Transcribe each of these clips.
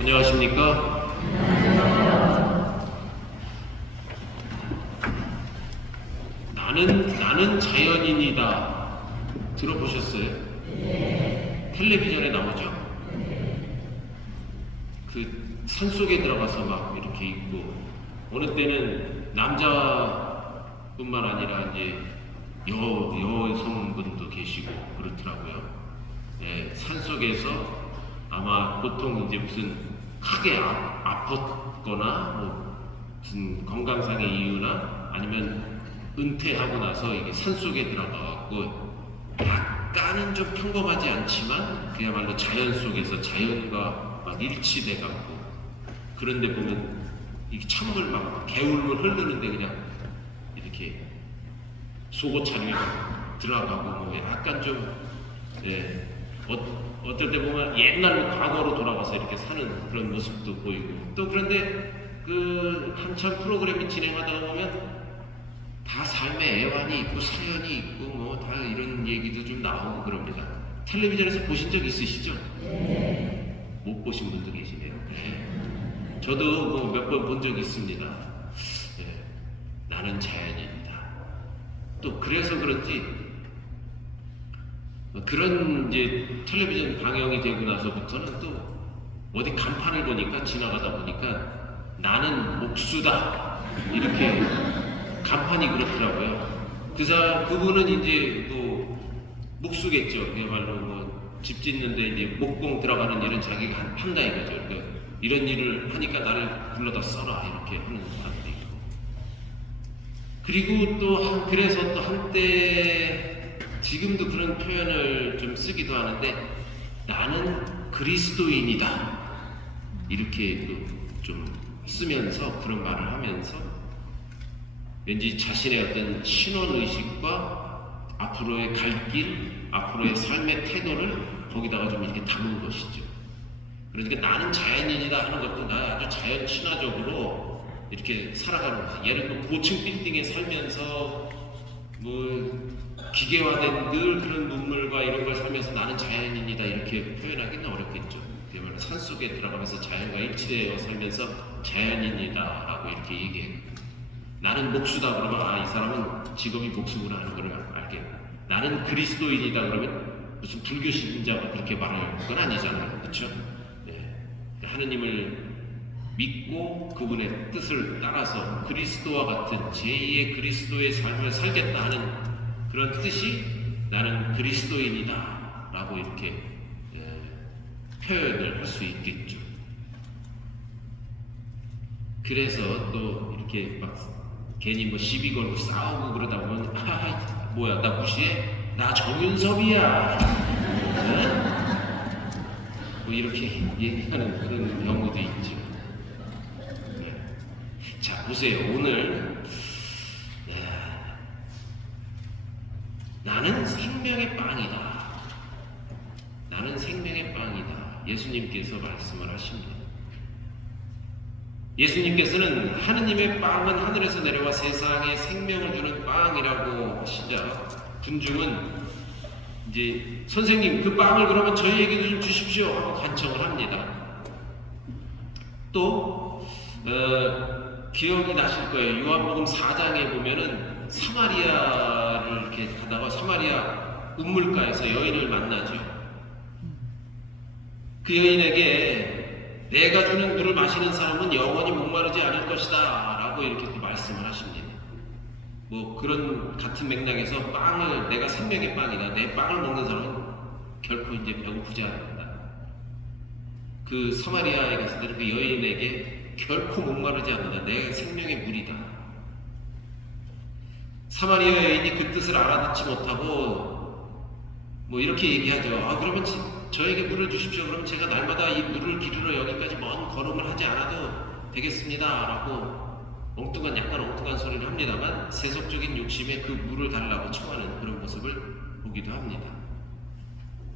안녕하십니까? 나는 자연인이다. 들어보셨어요? 텔레비전에 나오죠? 그 산속에 들어가서 막 이렇게 있고, 어느 때는 남자뿐만 아니라 이제 여성분도 계시고 그렇더라고요. 예, 산속에서 아마 보통 이제 무슨 크게 아팠거나 뭐 무슨 건강상의 이유나 아니면 은퇴하고 나서 이게 산속에 들어가갖고 약간은 좀 평범하지 않지만 그야말로 자연 속에서 자연과 막 일치돼갖고, 그런데 보면 이게 찬물 막 개울물 흐르는데 그냥 이렇게 속옷 차림에 들어가고 뭐 약간 좀, 예, 어떨 때 보면 옛날 과거로 돌아가서 이렇게 사는 그런 모습도 보이고, 또 그런데 그 한참 프로그램이 진행하다 보면 다 삶의 애환이 있고 사연이 있고 뭐 다 이런 얘기도 좀 나오고 그럽니다. 텔레비전에서 보신 적 있으시죠? 못 보신 분도 계시네요. 네. 저도 뭐 몇 번 본 적 있습니다. 네. 나는 자연인이다. 또 그래서 그런지 그런 이제 텔레비전 방영이 되고 나서부터는 또 어디 간판을 보니까 지나가다 보니까 나는 목수다 이렇게 간판이 그렇더라고요. 그분은 이제 뭐 목수겠죠. 그야말로 뭐 집 짓는데 이제 목공 들어가는 일은 자기가 한다 이거죠. 그러니까 이런 일을 하니까 나를 불러다 써라 이렇게 하는 사람도 있고. 그리고 또 그래서 또 한때 지금도 그런 표현을 좀 쓰기도 하는데, 나는 그리스도인이다 이렇게 또 좀 쓰면서, 그런 말을 하면서 왠지 자신의 어떤 신원의식과 앞으로의 갈 길, 앞으로의 삶의 태도를 거기다가 좀 이렇게 담은 것이죠. 그러니까 나는 자연인이다 하는 것도 나 아주 자연 친화적으로 이렇게 살아가는 거죠. 예를 들어 고층 빌딩에 살면서 뭐 기계화된 늘 그런 문물과 이런 걸 살면서 나는 자연인이다 이렇게 표현하기는 어렵겠죠. 그야말로 산속에 들어가면서 자연과 일치되어 살면서 자연인이다 라고 이렇게 얘기해요. 나는 목수다 그러면 이 사람은 직업이 목수구나 하는 걸 알겠고, 나는 그리스도인이다 그러면 무슨 불교 신자가 그렇게 말할 건 아니잖아요. 그렇죠? 네. 하느님을 믿고 그분의 뜻을 따라서 그리스도와 같은 제2의 그리스도의 삶을 살겠다 하는 그런 뜻이 나는 그리스도인이다 라고 이렇게 표현을 할 수 있겠죠. 그래서 또 이렇게 막 괜히 뭐 시비 걸고 싸우고 그러다 보면 뭐야 나 무시해? 나 정윤섭이야. 뭐 이렇게 얘기하는 그런 경우도 있죠. 네. 자 보세요. 오늘 나는 생명의 빵이다. 나는 생명의 빵이다. 예수님께서 말씀을 하십니다. 예수님께서는 하느님의 빵은 하늘에서 내려와 세상에 생명을 주는 빵이라고 하시자 군중은 이제 선생님 그 빵을 그러면 저희에게도 좀 주십시오 하고 간청을 합니다. 또 기억이 나실 거예요. 요한복음 4장에 보면은 사마리아를 이렇게 가다가 사마리아 우물가에서 여인을 만나죠. 그 여인에게 내가 주는 물을 마시는 사람은 영원히 목마르지 않을 것이다 라고 이렇게 또 말씀을 하십니다. 뭐 그런 같은 맥락에서 빵을, 내가 생명의 빵이다, 내 빵을 먹는 사람은 결코 이제 배고프지 않는다. 그 사마리아에 갔을 때는 그 여인에게 결코 목마르지 않는다, 내 생명의 물이다. 사마리아 여인이 그 뜻을 알아듣지 못하고 뭐 이렇게 얘기하죠. 그러면 저에게 물을 주십시오. 그럼 제가 날마다 이 물을 기르러 여기까지 먼 걸음을 하지 않아도 되겠습니다 라고 약간 엉뚱한 소리를 합니다만 세속적인 욕심에 그 물을 달라고 청하는 그런 모습을 보기도 합니다.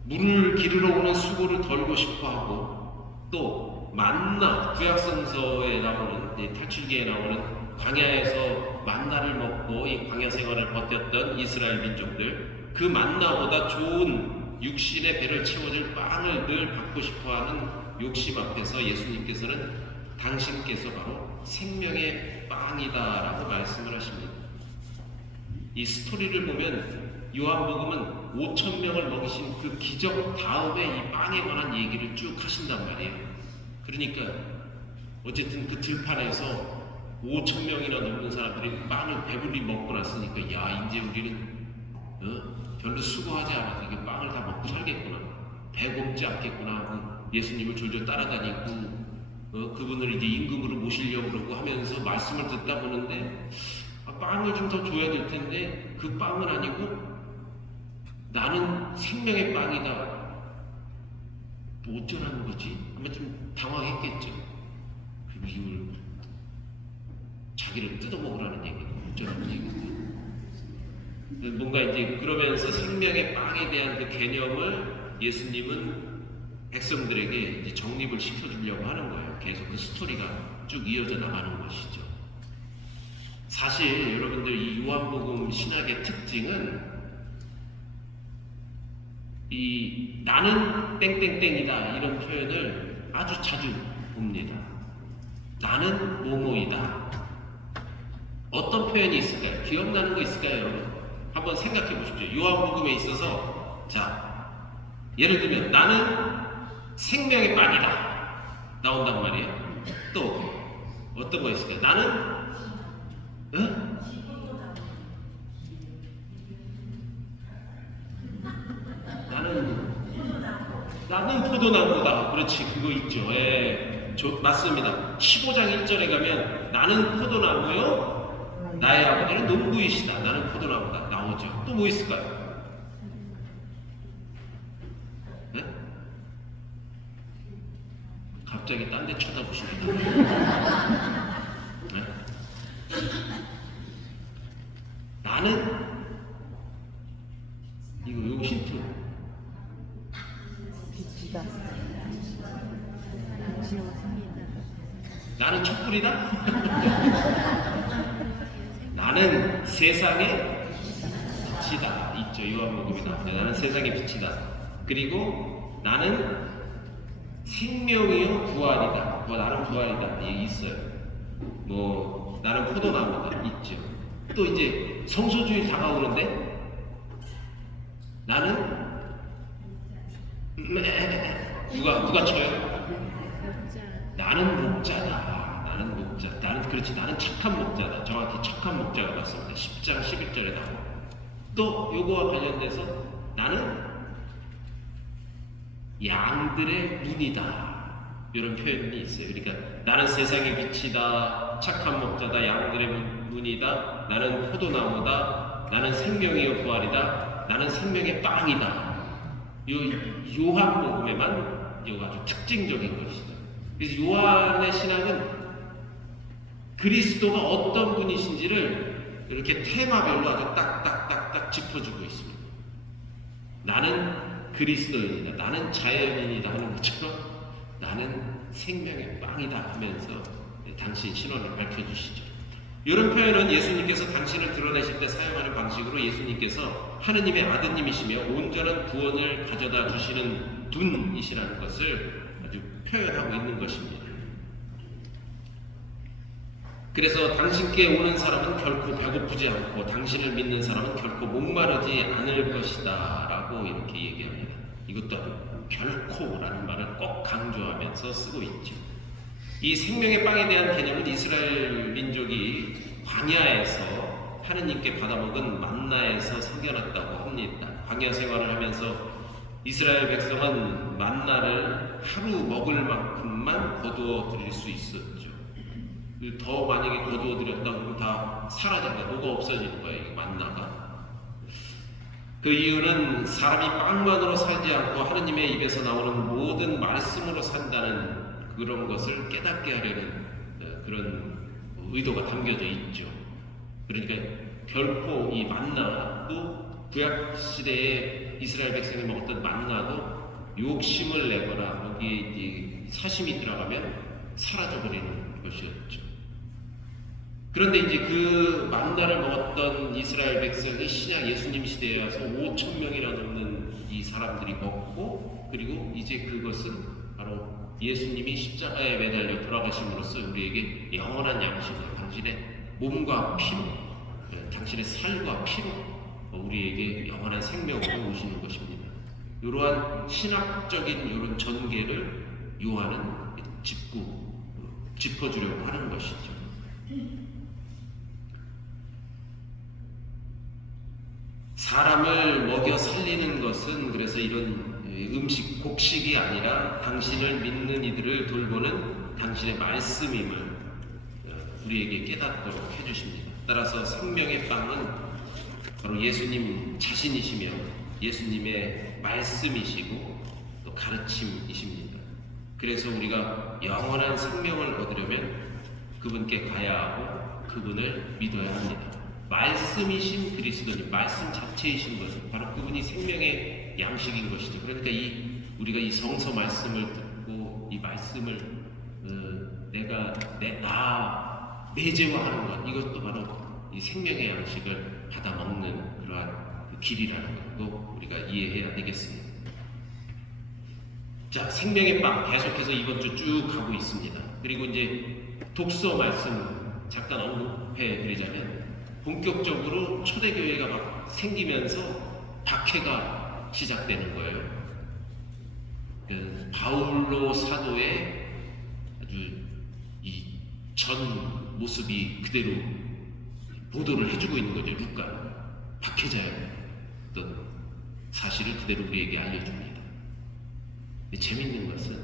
물을 기르러 오는 수고를 덜고 싶어하고, 또 만나, 구약성서에 나오는 탈출기에 나오는 광야에서 만나를 먹고 이 광야 생활을 버텼던 이스라엘 민족들, 그 만나보다 좋은 육신의 배를 채워줄 빵을 늘 받고 싶어하는 욕심 앞에서 예수님께서는 당신께서 바로 생명의 빵이다라고 말씀을 하십니다. 이 스토리를 보면 요한복음은 5천 명을 먹이신 그 기적 다음에 이 빵에 관한 얘기를 쭉 하신단 말이에요. 그러니까 어쨌든 그 들판에서 5천 명이나 넘는 사람들이 빵을 배불리 먹고 났으니까 야, 이제 우리는 별로 수고하지 않아도 이게 빵을 다 먹고 살겠구나, 배고프지 않겠구나 하고 예수님을 졸졸 따라다니고 그분을 이제 임금으로 모시려고 그러고 하면서 말씀을 듣다 보는데 빵을 좀 더 줘야 될 텐데 그 빵은 아니고 나는 생명의 빵이다. 뭐 어쩌라는 거지? 아마 좀 당황했겠죠. 그리고 이걸 자기를 뜯어먹으라는 얘기고 어쩌라는 얘기고 뭔가 이제 그러면서 생명의 빵에 대한 그 개념을 예수님은 백성들에게 이제 정립을 시켜주려고 하는 거예요. 계속 그 스토리가 쭉 이어져 나가는 것이죠. 사실 여러분들 이 요한복음 신학의 특징은 이 나는 땡땡땡이다 이런 표현을 아주 자주 봅니다. 나는 뭐뭐이다. 어떤 표현이 있을까요? 기억나는 거 있을까요, 여러분? 한번 생각해 보십시오. 요한복음에 있어서 자, 예를 들면 나는 생명의 빵이다 나온단 말이에요. 또 어떤 거 있을까요? 나는 나는 포도나무다. 그렇지, 그거 있죠. 예, 맞습니다. 15장 1절에 가면 나는 포도나무요 나의 아버지는 농부이시다. 나는 포도나무다 나오죠. 또 뭐 있을까요? 네? 갑자기 딴 데 쳐다보십니다. 네? 나는 이거 힌트. 빛이다. 나는 촛불이다. 나는 세상의 빛이다. 있죠. 요한복음에 나오죠. 나는 세상의 빛이다. 그리고 나는 생명이요 부활이다. 뭐 나는 부활이다. 얘기 있어요. 뭐 나는 포도나무다. 있죠. 또 이제 성소주일 다가오는데 나는 누가 쳐요? 나는 목자다. 나는 목자. 나는 그렇지. 나는 착한 목자다. 정확히 착한 목자가 맞습니다. 10장 11절에 나오고 또 요거와 관련돼서 나는 양들의 눈이다. 이런 표현이 있어요. 그러니까 나는 세상의 빛이다. 착한 목자다. 양들의 눈이다. 나는 포도나무다. 나는 생명이요 부활이다. 나는 생명의 빵이다. 요한복음에만 이거 아주 특징적인 것이죠. 그래서 요한의 신앙은 그리스도가 어떤 분이신지를 이렇게 테마별로 아주 딱딱딱딱 짚어주고 있습니다. 나는 그리스도인이다. 나는 자연인이다 하는 것처럼 나는 생명의 빵이다 하면서 당신 신원을 밝혀주시죠. 이런 표현은 예수님께서 당신을 드러내실 때 사용하는 방식으로 예수님께서 하느님의 아드님이시며 온전한 구원을 가져다 주시는 분이시라는 것을 아주 표현하고 있는 것입니다. 그래서 당신께 오는 사람은 결코 배고프지 않고 당신을 믿는 사람은 결코 목마르지 않을 것이다 라고 이렇게 얘기합니다. 이것도 결코라는 말을 꼭 강조하면서 쓰고 있죠. 이 생명의 빵에 대한 개념은 이스라엘 민족이 광야에서 하느님께 받아먹은 만나에서 생겨났다고 합니다. 광야 생활을 하면서 이스라엘 백성은 만나를 하루 먹을 만큼만 거두어 드릴 수 있었죠. 더 만약에 거두어 드렸다 그러면 다 사라진다. 녹아 없어질 거예요. 이 만나가. 그 이유는 사람이 빵만으로 살지 않고 하느님의 입에서 나오는 모든 말씀으로 산다는 그런 것을 깨닫게 하려는 그런 의도가 담겨져 있죠. 그러니까 결코 이 만나도 구약 시대에 이스라엘 백성이 먹었던 만나도 욕심을 내거나 거기에 사심이 들어가면 사라져버리는 것이었죠. 그런데 이제 그 만나를 먹었던 이스라엘 백성이 신약 예수님 시대에 와서 5천 명이나 넘는 이 사람들이 먹고 그리고 이제 그것은 바로 예수님이 십자가에 매달려 돌아가심으로써 우리에게 영원한 양식으로 당신의 몸과 피로, 당신의 살과 피로 우리에게 영원한 생명으로 오시는 것입니다. 이러한 신학적인 이런 전개를 요한은 짚어주려고 하는 것이죠. 사람을 먹여 살리는 것은 그래서 이런 곡식이 아니라 당신을 믿는 이들을 돌보는 당신의 말씀임을 우리에게 깨닫도록 해주십니다. 따라서 생명의 빵은 바로 예수님 자신이시며 예수님의 말씀이시고 또 가르침이십니다. 그래서 우리가 영원한 생명을 얻으려면 그분께 가야 하고 그분을 믿어야 합니다. 말씀이신 그리스도님, 말씀 자체이신 것은 바로 그분이 생명의 양식인 것이죠. 그러니까 우리가 이 성서 말씀을 듣고 이 말씀을 나 내재화하는 것, 이것도 바로 이 생명의 양식을 받아 먹는 그러한 그 길이라는 것도 우리가 이해해야 되겠습니다. 자, 생명의 빵 계속해서 이번 주 쭉 가고 있습니다. 그리고 이제 독서 말씀 잠깐 언급해 드리자면 본격적으로 초대교회가 막 생기면서 박해가 시작되는 거예요. 바울로 사도의 아주 이 전 모습이 그대로 보도를 해주고 있는 거죠. 루카 박해자였던 사실을 그대로 우리에게 알려줍니다. 재밌는 것은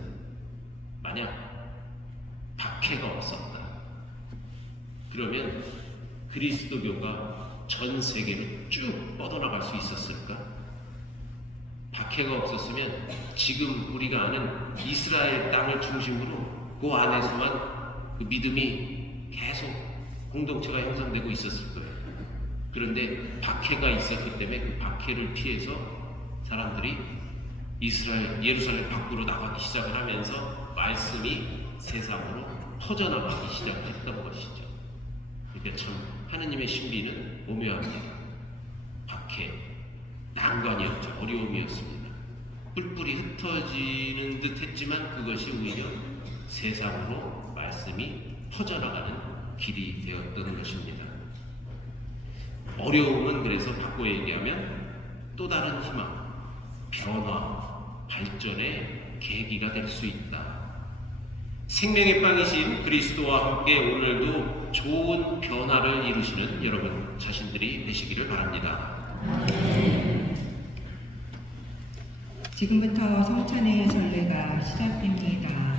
만약 박해가 없었다 그러면 그리스도교가 전 세계로 쭉 뻗어나갈 수 있었을까? 박해가 없었으면 지금 우리가 아는 이스라엘 땅을 중심으로 그 안에서만 그 믿음이 계속 공동체가 형성되고 있었을 거예요. 그런데 박해가 있었기 때문에 그 박해를 피해서 사람들이 예루살렘 밖으로 나가기 시작을 하면서 말씀이 세상으로 퍼져나가기 시작했던 것이죠. 그러니까 참 하느님의 신비는 오묘합니다. 박해, 난관이었죠. 어려움이었습니다. 뿔뿔이 흩어지는 듯 했지만 그것이 오히려 세상으로 말씀이 퍼져나가는 길이 되었던 것입니다. 어려움은 그래서 바꿔 얘기하면 또 다른 희망, 변화, 발전의 계기가 될 수 있다. 생명의 빵이신 그리스도와 함께 오늘도 좋은 변화를 이루시는 여러분 자신들이 되시기를 바랍니다. 지금부터 성찬의 설례가 시작됩니다.